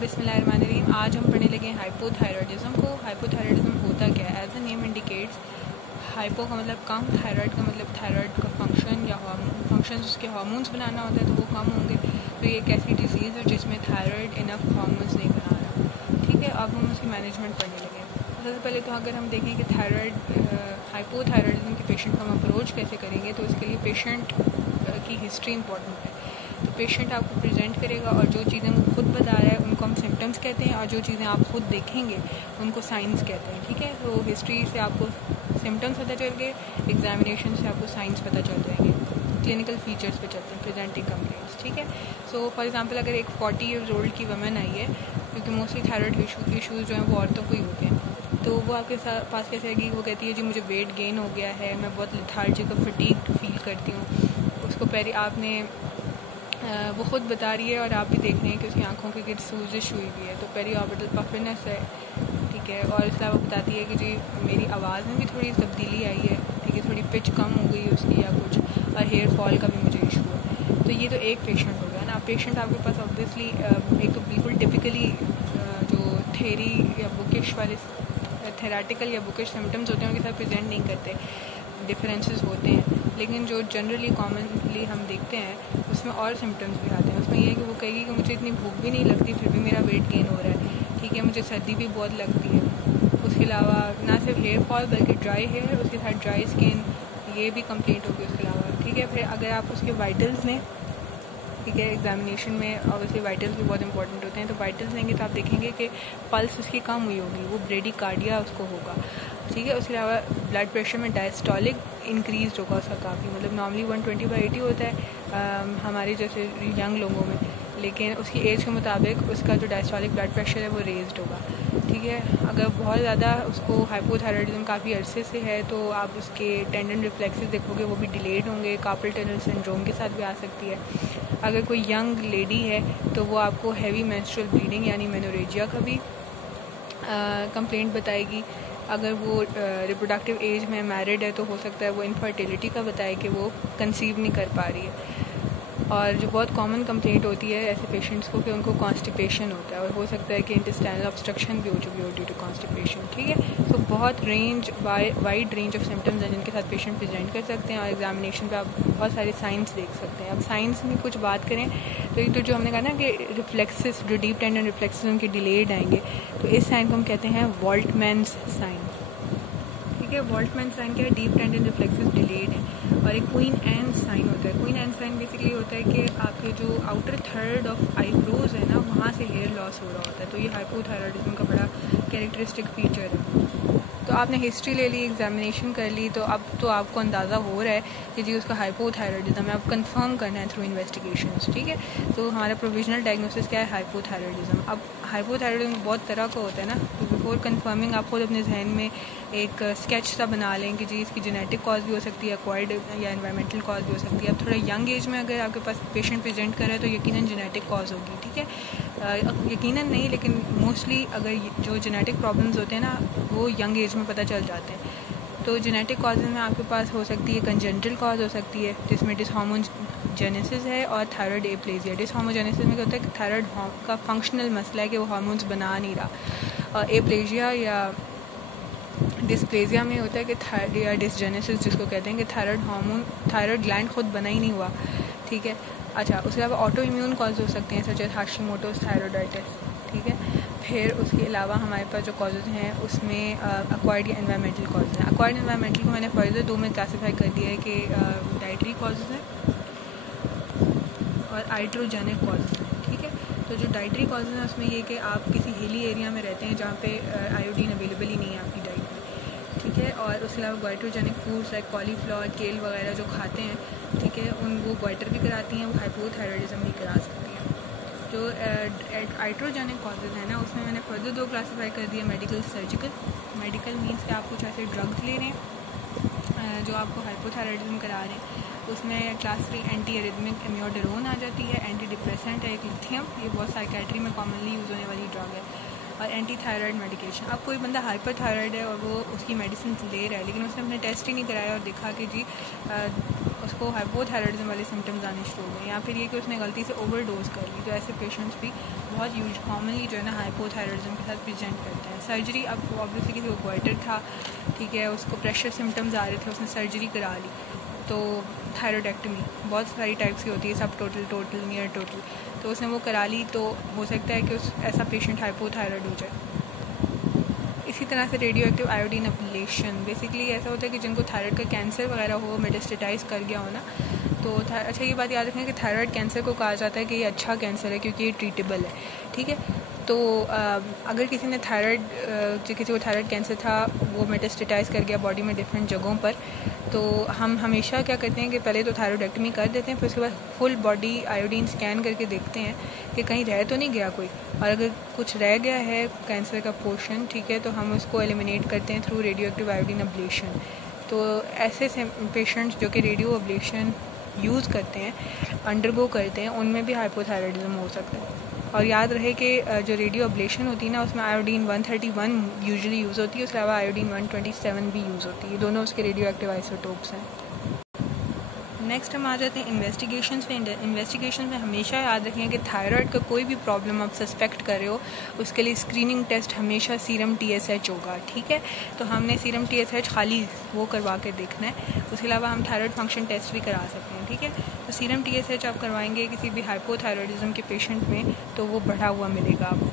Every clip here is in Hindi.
बिस्मिल्लाहिर्रहमानिर्रहीम। आज हम पढ़ने लगे हैं हाइपोथायरॉयडिज्म को। हाइपोथायरॉयडिज्म होता क्या है? As the name indicates, hypo का मतलब कम, थायराइड का मतलब थायराइड का फंक्शन या फंक्शन उसके हार्मोन्स बनाना होता है तो वो कम होंगे। तो ये एक ऐसी डिजीज़ है जिसमें थायराइड इनफ हार्मोन्स नहीं बना रहा। ठीक है, अब हम उसकी मैनेजमेंट पढ़ने लगे। सबसे पहले तो अगर हम देखें कि थायराइड हाइपोथायरॉयडिज्म के पेशेंट को हम अप्रोच कैसे करेंगे, तो इसके लिए पेशेंट की हिस्ट्री इंपॉर्टेंट है। तो पेशेंट आपको प्रेजेंट करेगा और जो चीज़ें वो खुद बता रहा है उनको हम सिम्टम्स कहते हैं, और जो चीज़ें आप खुद देखेंगे उनको साइंस कहते हैं। ठीक है, तो हिस्ट्री से आपको सिम्टम्स पता चल गए, एग्जामिनेशन से आपको साइंस पता चल जाएंगे, क्लिनिकल फीचर्स पे चलते हैं, प्रेजेंटिंग कंप्लेंट्स। ठीक है, सो फॉर एग्जांपल अगर एक 40 ईयर्स ओल्ड की वुमेन आई है, क्योंकि मोस्टली थायराइड इशूज़ जो हैं वो औरतों को ही होते हैं, तो वो आपके पास कैसे आएगी? वो कहती है जी मुझे वेट गेन हो गया है, मैं बहुत लेथार्जिक और फटीग फील करती हूँ। उसको पहले आपने वो ख़ुद बता रही है और आप भी देख रहे हैं कि उसकी आंखों की सूजिश हुई हुई है, तो पेरी ऑर्बिटल पफिनेस है। ठीक है, और इसके अलावा बताती है कि जी मेरी आवाज़ में भी थोड़ी तब्दीली आई है, ठीक है, थोड़ी पिच कम हो गई उसकी या कुछ, और हेयर फॉल का भी मुझे इशू है। तो ये तो एक पेशेंट हो गया ना। पेशेंट आपके पास ऑब्वियसली एक तो बिल्कुल टिपिकली जो थेरी या बुकिश वाले थेराटिकल या बुकिश सिम्टम्स होते हैं उनके साथ प्रेजेंट नहीं करते, डिफरेंसेस होते हैं। लेकिन जो जनरली कॉमनली हम देखते हैं उसमें और सिम्टम्स भी आते हैं। उसमें ये है कि वो कहेगी कि मुझे इतनी भूख भी नहीं लगती फिर भी मेरा वेट गेन हो रहा है। ठीक है, मुझे सर्दी भी बहुत लगती है। उसके अलावा ना सिर्फ हेयर फॉल बल्कि ड्राई हेयर, उसके साथ ड्राई स्किन, ये भी कंप्लेंट होगी उसके अलावा। ठीक है, फिर अगर आप उसके वाइटल्स लें, ठीक है, एग्जामिनेशन में ऑब्वियसली वाइटल्स भी बहुत इंपॉर्टेंट होते हैं, तो वाइटल्स लेंगे तो आप देखेंगे कि पल्स उसकी कम हुई होगी, वो ब्रेडिकार्डिया उसको होगा। ठीक है, उसके अलावा ब्लड प्रेशर में डायस्टोलिक इंक्रीज होगा उसका काफ़ी, मतलब नॉर्मली 120/80 होता है हमारे जैसे यंग लोगों में, लेकिन उसकी एज के मुताबिक उसका जो डायस्टोलिक ब्लड प्रेशर है वो रेज्ड होगा। ठीक है, अगर बहुत ज़्यादा उसको हाइपोथायरॉयडिज्म काफ़ी अरसे से है तो आप उसके टेंडन रिफ्लेक्सेस देखोगे वो भी डिलेड होंगे, कार्पल टनल सिंड्रोम के साथ भी आ सकती है। अगर कोई यंग लेडी है तो वो आपको हैवी मेंस्ट्रुअल ब्लीडिंग यानी मेनोरेजिया का भी कंप्लेंट बताएगी। अगर वो रिप्रोडक्टिव एज में मैरिड है तो हो सकता है वो इनफर्टिलिटी का बताए कि वो कंसीव नहीं कर पा रही है। और जो बहुत कॉमन कंप्लेंट होती है ऐसे पेशेंट्स को कि उनको कॉन्स्टिपेशन होता है, और हो सकता है कि इंटेस्टाइनल ऑब्स्ट्रक्शन भी हो चुकी हो ड्यू टू कॉन्स्टिपेशन। ठीक है, तो बहुत वाइड रेंज ऑफ सिम्टम्स हैं जिनके साथ पेशेंट प्रेजेंट कर सकते हैं, और एग्जामिनेशन पे आप बहुत सारे साइंस देख सकते हैं। अब साइंस में कुछ बात करें तो एक तो जो हमने कहा ना कि रिफ्लेक्सेस, जो डीप टेंडन रिफ्लेक्सेस उनके डिलेड आएंगे, तो इस साइन को हम कहते हैं वॉल्टमैन्स साइन। ठीक है, वॉल्टमैन साइन क्या है? डीप टेंडन रिफ्लेक्सेस डिलेड है। और एक क्वीन एंड साइन होता है। क्वीन एंड साइन बेसिकली होता है कि आपके जो आउटर थर्ड ऑफ आईब्रोज है ना, वहाँ से हेयर लॉस हो रहा होता है, तो ये हाइपोथायरॉयडिज्म का बड़ा कैरेक्टरिस्टिक फीचर है। तो आपने हिस्ट्री ले ली, एग्जामिनेशन कर ली, तो अब तो आपको अंदाज़ा हो रहा है कि जी उसका हाइपोथायरॉयडिज्म है। अब कंफर्म करना है थ्रू इन्वेस्टिगेशंस। ठीक है, तो हमारा प्रोविजनल डायग्नोसिस क्या है? हाइपोथायरॉयडिज्म। अब हाइपोथायरॉयडिज्म बहुत तरह का होता है ना, तो बिफोर कंफर्मिंग आप खुद अपने जहन में एक स्केच सा बना लें कि जी इसकी जेनेटिक कॉज भी हो सकती है, एक्वायर्ड या एनवायरमेंटल कॉज भी हो सकती है। अब थोड़ा यंग एज में अगर आपके पास पेशेंट प्रेजेंट कर रहा है तो यकीनन जेनेटिक कॉज होगी। ठीक है, यकीनन नहीं लेकिन मोस्टली अगर जो जेनेटिक प्रॉब्लम्स होते हैं ना वो यंग एज में पता चल जाते हैं। तो जेनेटिक कॉजेज़ में आपके पास हो सकती है कंजेनिटल कॉज हो सकती है जिसमें डिसहार्मोजेनेसिस है, और थायराइड एप्लेजिया। डिसहार्मोजेनेसिस में क्या होता है कि थायराइड का फंक्शनल मसला है कि वो हार्मोन्स बना नहीं रहा, और एप्लेजिया या डिस्प्लेजिया में होता है कि थायराइड या डिसजेनेसिस जिसको कहते हैं कि थायराइड ग्लैंड खुद बना ही नहीं हुआ। ठीक है, अच्छा, उसके अलावा ऑटो इम्यून कॉज हो सकते हैं सच एज हाशिमोटोस थायराइडाइटिस। ठीक है, फिर उसके अलावा हमारे पास जो कॉजेज़ हैं उसमें एक्वायर्ड या एनवायरमेंटल कॉजेज़ हैं। एक्वायर्ड एनवायरमेंटल को मैंने फर्दर दो में क्लासीफाई कर दिया है कि डाइटरी कॉजेज़ हैं और आइट्रोजेनिक कॉजेज़ हैं। ठीक है, तो जो डाइटरी कॉजेज़ हैं उसमें ये कि आप किसी हिली एरिया में रहते हैं जहाँ पे आयोडीन अवेलेबल ही नहीं है आपकी डाइट में। ठीक है, और उसके अलावा ग्वाइट्रोजेनिक फूड्स लाइक कॉलीफ्लावर, केल वगैरह जो खाते हैं, ठीक है, वो ग्वाइटर भी कराती हैं, वो हाइपोथायरॉयडिज्म भी करा सकती हैं। जो आइट्रोजेनिक कॉजेज़ हैं ना उसमें मैंने फर्दर दो क्लासीफाई कर दिया, मेडिकल, सर्जिकल। मेडिकल मीन्स कि आप कुछ ऐसे ड्रग्स ले रहे हैं जो आपको हाइपोथायरॉयडिज्म करा रहे हैं। उसमें क्लास 3 एंटी एरिथमिक एमियोडारोन आ जाती है, एंटी डिप्रेसेंट है एक लिथियम, ये बहुत साइकेट्री में कॉमनली यूज़ होने वाली ड्रग है, और एंटी थायराइड मेडिकेशन। अब कोई बंदा हाइपर थायराइड है और वो उसकी मेडिसिन ले रहा है लेकिन उसने अपने टेस्ट ही नहीं कराया और देखा कि जी उसको हाइपोथायरॉयडिज्म वाले सिम्टम्स आने शुरू हो गए, या फिर ये कि उसने गलती से ओवरडोज कर ली। तो ऐसे पेशेंट्स भी बहुत कॉमनली जो है ना हाइपोथायरॉयडिज्म के साथ प्रेजेंट करते हैं। सर्जरी, अब ऑब्वियसली किसी को गोइटर था, ठीक है, उसको प्रेशर सिम्टम्स आ रहे थे, उसने सर्जरी करा ली, तो थायरॉयडेक्टमी बहुत सारी टाइप्स की होती है, सब टोटल नियर टोटल, तो उसने वो करा ली, तो हो सकता है कि ऐसा पेशेंट हाइपोथायरॉयड हो जाए। इसी तरह से radio active iodine ablation, basically ऐसा होता है कि जिनको थायराइड का कैंसर वगैरह हो, मेटास्टेटाइज कर गया हो ना, तो अच्छा ये बात याद रखें कि थायराइड कैंसर को कहा जाता है कि ये अच्छा कैंसर है क्योंकि ये ट्रीटेबल है, ठीक है। तो अगर किसी ने किसी को थायराइड कैंसर था, वो मेटास्टेटाइज कर गया बॉडी में डिफरेंट जगहों पर, तो हम हमेशा क्या करते हैं कि पहले तो थायरॉयडेक्टमी कर देते हैं, फिर उसके बाद फुल बॉडी आयोडीन स्कैन करके देखते हैं कि कहीं रह तो नहीं गया कोई, और अगर कुछ रह गया है कैंसर का पोर्शन, ठीक है, तो हम उसको एलिमिनेट करते हैं through radio active iodine ablation. तो ऐसे पेशेंट्स जो कि रेडियो एब्लेशन यूज़ करते हैं, अंडरगो करते हैं, उनमें भी हाइपोथायरॉयडिज्म हो सकता है। और याद रहे कि जो रेडियो एब्लेशन होती है ना, उसमें आयोडीन 131 यूजुअली यूज़ होती है, उसके अलावा आयोडीन 127 भी यूज़ होती है, दोनों उसके रेडियो एक्टिव आइसोटोप्स हैं। नेक्स्ट हम आ जाते हैं इन्वेस्टिगेशंस में। इन्वेस्टिगेशन में हमेशा याद रखें कि थायराइड का कोई भी प्रॉब्लम आप सस्पेक्ट कर रहे हो, उसके लिए स्क्रीनिंग टेस्ट हमेशा सीरम TSH होगा, ठीक है। तो हमने सीरम TSH खाली वो करवा के देखना है, उसके अलावा हम थायराइड फंक्शन टेस्ट भी करा सकते हैं, ठीक है। तो सीरम TSH आप करवाएंगे किसी भी हाइपोथायरॉयडिज्म के पेशेंट में, तो वो बढ़ा हुआ मिलेगा आपको।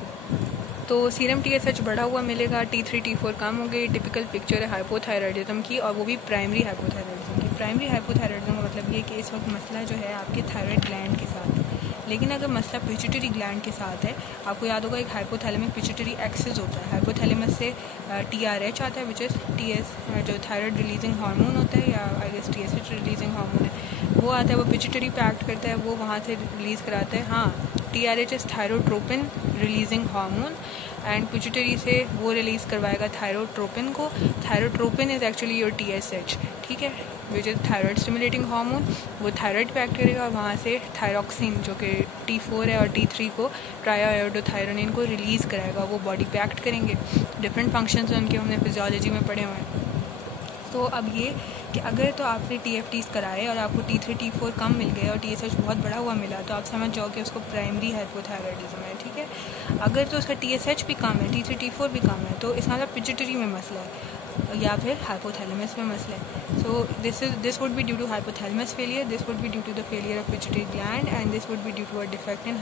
तो सीरम TSH बढ़ा हुआ मिलेगा, T3 T4 कम हो गई, टिपिकल पिक्चर है हाइपोथायरॉयडिज्म की, और वो भी प्राइमरी हाइपोथायरॉयडिज्म की। प्राइमरी हाइपोथायरॉयडिज्म का मतलब ये कि इस वक्त मसला जो है आपके थायराइड ग्लैंड के साथ है, लेकिन अगर मसला पिट्यूटरी ग्लैंड के साथ है, आपको याद होगा एक हाइपोथैलेमिक पिट्यूटरी एक्सिस होता है, हाइपोथैलेमस से TRH आता है, विच इज़ TS जो थायराइड रिलीजिंग हार्मोन होता है, या I guess TSH releasing hormone है, वो आता है, वो पिट्यूटरी पे एक्ट करता है, वो वहाँ से रिलीज़ कराता है। हाँ, TRH is thyrotropin releasing hormone, and pituitary से वो रिलीज़ करवाएगा थायरोट्रोपिन को। Thyrotropin is actually your TSH, ठीक है, which is thyroid stimulating hormone, वो थायराइड पे एक्ट करेगा, और वहाँ से थायरोक्सिन जो कि T4 है और T3 को ट्राईआयोडोथायरोनिन को रिलीज़ कराएगा, वो बॉडी पे एक्ट करेंगे। डिफरेंट फंक्शंस उनके हमने फिजियोलॉजी में पढ़े हुए हैं। तो अब ये कि अगर तो आपने TFTs कराए और आपको T3 T4 कम मिल गए और TSH बहुत बड़ा हुआ मिला, तो आप समझ जाओ कि उसको प्राइमरी हाइपोथायरॉयडिज्म है, ठीक है। अगर तो उसका TSH भी कम है, T3 T4 भी कम है, तो इसका मतलब पिट्यूटरी में मसला है या फिर हाइपोथैलेमस में मसला है। So this would be due to hypothalamus failure, this would be due to the failure of pituitary gland, and this would be due to a defect in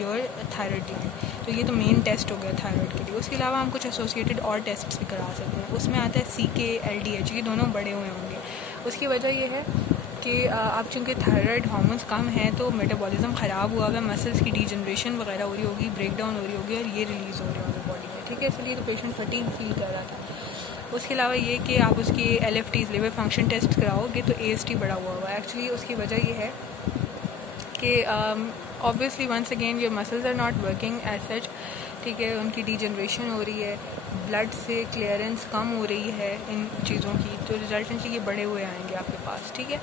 your thyroid gland. तो ये तो मेन टेस्ट हो गया थायराइड के लिए। उसके अलावा हम कुछ एसोसिएटेड और टेस्ट भी करा सकते हैं, उसमें आता है CK LDH, ये दोनों बड़े हुए होंगे। उसकी वजह यह है कि आप चूँकि थायराइड हार्मोन्स कम हैं, तो मेटाबॉलिज्म ख़राब हुआ हुआ, मसल्स की डीजनरेशन वगैरह हो रही होगी, ब्रेक डाउन हो रही होगी, और ये रिलीज़ हो रहे होंगे बॉडी में, ठीक है। इसलिए तो पेशेंट फटीग फील कर रहा था। उसके अलावा ये कि आप उसकी LFTs लिवर फंक्शन टेस्ट कराओगे तो AST बड़ा हुआ है। एक्चुअली उसकी वजह ये है कि obviously once again your muscles are not working as such, ठीक है, उनकी डीजनरेशन हो रही है, ब्लड से क्लियरेंस कम हो रही है इन चीज़ों की, तो रिजल्टेंटली ये बड़े हुए आएंगे आपके पास, ठीक है।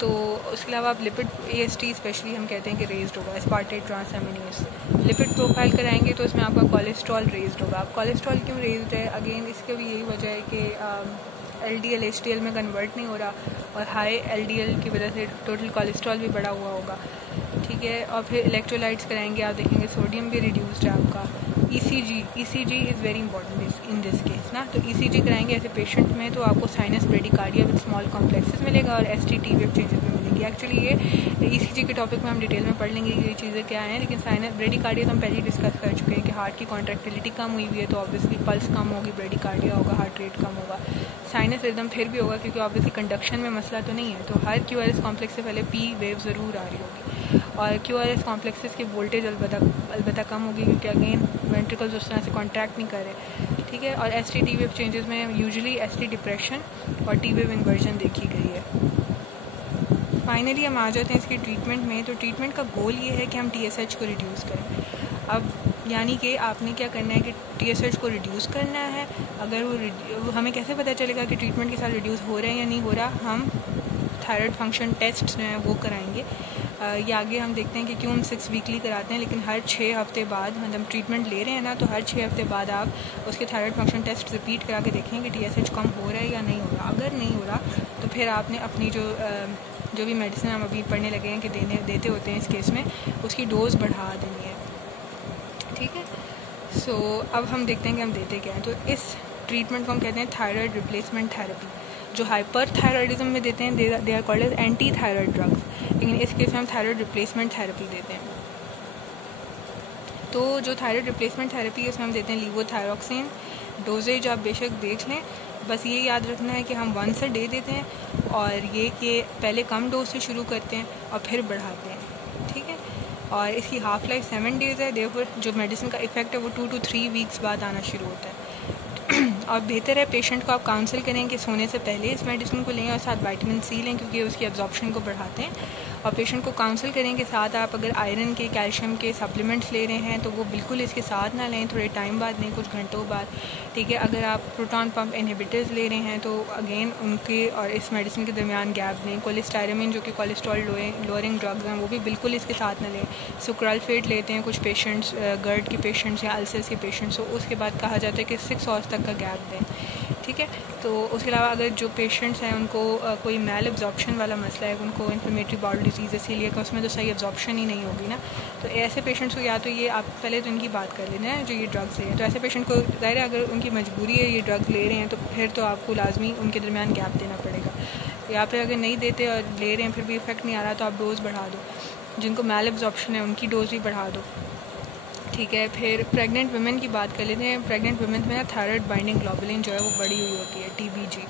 तो उसके अलावा आप लिपिड AST स्पेशली हम कहते हैं कि रेज्ड होगा, एस्पार्टेट ट्रांसएमिनेस। लिपिड प्रोफाइल कराएंगे तो इसमें आपका कोलेस्ट्रॉल रेज्ड होगा। आप कोलेस्ट्रॉल क्यों रेज्ड है, अगेन इसके भी यही वजह है कि LDL HDL में कन्वर्ट नहीं हो रहा, और हाई LDL की वजह से टोटल कोलेस्ट्रॉल भी बढ़ा हुआ होगा, ठीक है। और फिर इलेक्ट्रोलाइट्स कराएंगे, आप देखेंगे सोडियम भी रिड्यूस्ड है आपका। ECG is very important in this case ना, तो ECG कराएंगे ऐसे पेशेंट में, तो आपको sinus bradycardia with small complexes मिलेगा, और ST वेव चेंजेस भी मिलेगी। एक्चुअली ये ECG के टॉपिक में हम डिटेल में पढ़ लेंगे कि ये चीज़ें क्या हैं, लेकिन साइनस ब्रेडिकार्डिया तो हम पहले ही डिस्कस कर चुके हैं कि हार्ट की कॉन्ट्रैक्टिलिटी कम हुई हुई है, तो ऑब्वियसली पल्स कम होगी, ब्रेडिकार्डिया होगा, हार्ट रेट कम होगा। साइनस रिदम फिर भी होगा क्योंकि ऑब्वियसली कंडक्शन में मसला तो नहीं है, तो हर QRS कॉम्प्लेक्स से पहले P वेव ज़रूर आ रही होगी, और QRS कॉम्प्लेक्सेस की वोल्टेज अलबत्ता कम होगी, क्योंकि अगेन वेंट्रिकल्स उस तरह से कॉन्ट्रैक्ट नहीं कर रहे, ठीक है। और ST T वेव चेंजेस में यूजुअली ST डिप्रेशन और T वेव इन्वर्जन देखी गई है। फाइनली हम आ जाते हैं इसकी ट्रीटमेंट में। तो ट्रीटमेंट का गोल ये है कि हम TSH को रिड्यूस करें। अब यानी कि आपने क्या करना है कि TSH को रिड्यूस करना है। अगर वो हमें कैसे पता चलेगा कि ट्रीटमेंट के साथ रिड्यूस हो रहा है या नहीं हो रहा, हम थायराइड फंक्शन टेस्ट जो हैं वो कराएंगे। ये आगे हम देखते हैं कि क्यों हम 6 वीकली कराते हैं, लेकिन हर 6 हफ्ते बाद हम ट्रीटमेंट ले रहे हैं ना, तो हर 6 हफ्ते बाद आप उसके थायराइड फंक्शन टेस्ट रिपीट करा के देखें कि TSH कम हो रहा है या नहीं हो रहा। अगर नहीं हो रहा तो फिर आपने अपनी जो भी मेडिसिन हम अभी पढ़ने लगे हैं कि देते होते हैं इस केस में, उसकी डोज़ बढ़ा देनी है, ठीक है। सो अब हम देखते हैं कि हम देते क्या हैं। तो इस ट्रीटमेंट को हम कहते हैं थायराइड रिप्लेसमेंट थेरेपी। जो हाइपर थायराइडिज्म में देते हैं they are called as anti thyroid drugs, लेकिन इस केस में हम थायराइड रिप्लेसमेंट थेरेपी देते हैं। तो जो थायराइड रिप्लेसमेंट थेरेपी है उसमें हम देते हैं लीवोथायरॉक्सिन। डोजेज आप बेशक देख लें, बस ये याद रखना है कि हम 1 से डे देते हैं, और ये कि पहले कम डोज से शुरू करते हैं और फिर बढ़ाते हैं, ठीक है। और इसकी हाफ लाइफ 7 डेज़ है, देयरफॉर जो मेडिसिन का इफेक्ट है वो 2 to 3 वीक्स बाद आना शुरू होता है। और बेहतर है पेशेंट को आप काउंसिल करें कि सोने से पहले इस मेडिसिन को लें और साथ विटामिन सी लें, क्योंकि उसकी एब्जॉर्प्शन को बढ़ाते हैं। और पेशेंट को काउंसिल करें कि साथ आप अगर आयरन के, कैल्शियम के सप्लीमेंट्स ले रहे हैं तो वो बिल्कुल इसके साथ ना लें, थोड़े टाइम बाद लें, कुछ घंटों बाद, ठीक है। अगर आप प्रोटॉन पंप इनहिबिटर्स ले रहे हैं तो अगेन उनके और इस मेडिसिन के दरमियान गैप दें। कोलेस्टायरामिन जो कि कोलेस्ट्रॉल लोअरिंग ड्रग्स हैं वो भी बिल्कुल इसके साथ ना लें। सुक्राल्फेट लेते हैं कुछ पेशेंट्स, गर्ड के पेशेंट्स या अल्सर्स के पेशेंट्स, तो उसके बाद कहा जाता है कि 6 आवर्स तक का गैप दें, ठीक है। तो उसके अलावा अगर जो पेशेंट्स हैं उनको कोई मैल एब्जॉर्प्शन वाला मसला है, उनको इन्फ्लेमेटरी बाउल डिजीज़ इसीलिए कि उसमें तो सही एब्जॉर्प्शन ही नहीं होगी ना, तो ऐसे पेशेंट्स को या तो ये आप पहले तो इनकी बात कर लेना है जो ये ड्रग्स ले रहे हैं। तो ऐसे पेशेंट को ज़ाहिर है अगर उनकी मजबूरी है ये ड्रग्स ले रहे हैं तो फिर तो आपको लाजमी उनके दरमियान गैप देना पड़ेगा, या फिर अगर नहीं देते और ले रहे हैं फिर भी इफेक्ट नहीं आ रहा तो आप डोज़ बढ़ा दो। जिनको मैल एब्जॉर्प्शन है उनकी डोज़ भी बढ़ा दो, ठीक है। फिर प्रेग्नेंट वुमेन की बात कर लेते हैं। प्रेग्नेंट वुमेन में ना थायराइड बाइंडिंग ग्लोबुलिन जो है वो बड़ी हुई होती है, TBG,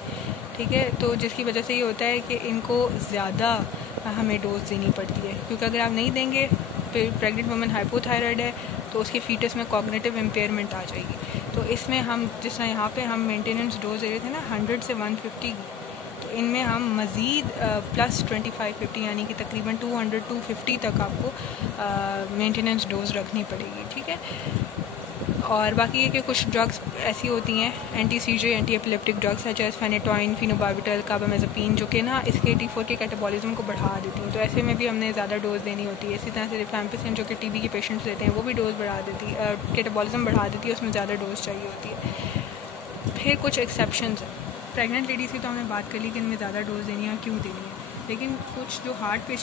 ठीक है। तो जिसकी वजह से ये होता है कि इनको ज़्यादा हमें डोज देनी पड़ती है, क्योंकि अगर आप नहीं देंगे, प्रेग्नेंट वुमेन हाइपोथायराइड है तो उसके फीटस में कॉग्निटिव इम्पेयरमेंट आ जाएगी। तो इसमें हम जिस तरह यहाँ पे हम मेंटेनेंस डोज दे रहे थे ना 100 से 150, तो इनमें हम मज़ीद प्लस 25-50 यानी कि तकरीबन 200-250 तक आपको मेंटेनेंस डोज रखनी पड़ेगी, ठीक है। और बाकी ये कि कुछ ड्रग्स ऐसी होती हैं anti seizure, anti epileptic drugs such as phenytoin, phenobarbital, carbamazepine, जो कि ना इसके T4 के कैटाबॉलिज्म को बढ़ा देती हैं। तो ऐसे में भी हमने ज़्यादा डोज देनी होती है। इसी तरह से रिफैम्पिसिन जो कि TB के पेशेंट्स लेते हैं वो भी डोज बढ़ा देती है, कैटाबॉलिज्म बढ़ा देती है, उसमें ज़्यादा डोज चाहिए होती है। फिर कुछ एक्सेप्शंस हैं। प्रेग्नेंट लेडीज़ की तो हमने बात कर ली कि इनमें ज़्यादा डोज देनी है, क्यों देनी है, लेकिन कुछ जो हार्ट पेशेंट